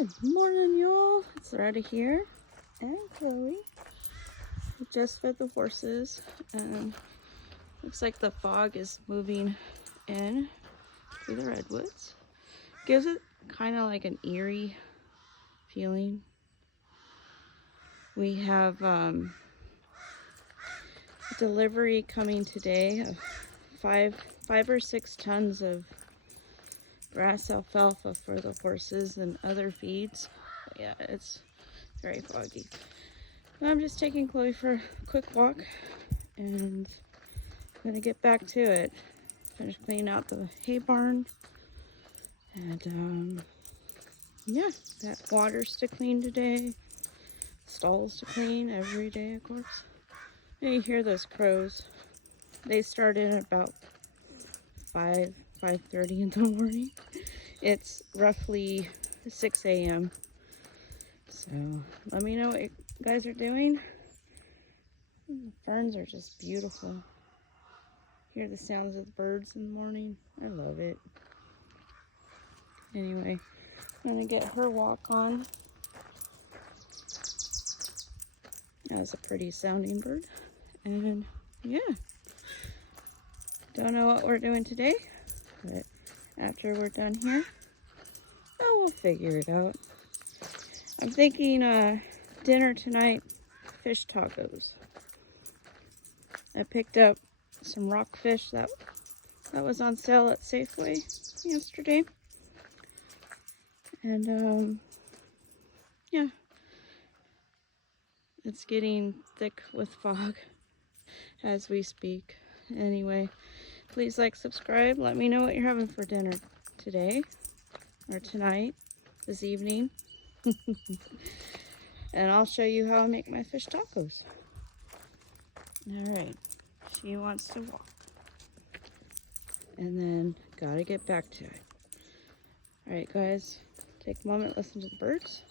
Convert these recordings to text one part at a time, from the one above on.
Good morning, y'all. It's Retta here and Chloe. We just fed the horses, and looks like the fog is moving in through the redwoods. Gives it kind of like an eerie feeling. We have a delivery coming today of five or 6 tons of grass alfalfa for the horses and other feeds. But yeah, it's very foggy. I'm just taking Chloe for a quick walk, and I'm gonna get back to it. Finish cleaning out the hay barn, and yeah, that water's to clean today. Stalls to clean every day, of course. And you hear those crows. They start in at about 5:30 in the morning. It's roughly 6 a.m. So let me know what you guys are doing. The ferns are just beautiful. Hear the sounds of the birds in the morning. I love it. Anyway, I'm gonna get her walk on. That's a pretty sounding bird. And yeah, don't know what we're doing today, but after we're done here, we'll figure it out. I'm thinking dinner tonight, fish tacos. I picked up some rockfish that was on sale at Safeway yesterday. And yeah, it's getting thick with fog as we speak. Anyway, please like, subscribe. Let me know what you're having for dinner today or tonight, this evening. And I'll show you how I make my fish tacos. All right, she wants to walk. And then gotta get back to it. All right, guys, take a moment, listen to the birds.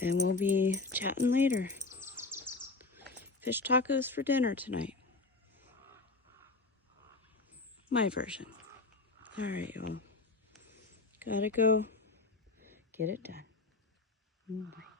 And we'll be chatting later. Fish tacos for dinner tonight. My version. All right, y'all. Gotta go get it done. Bye.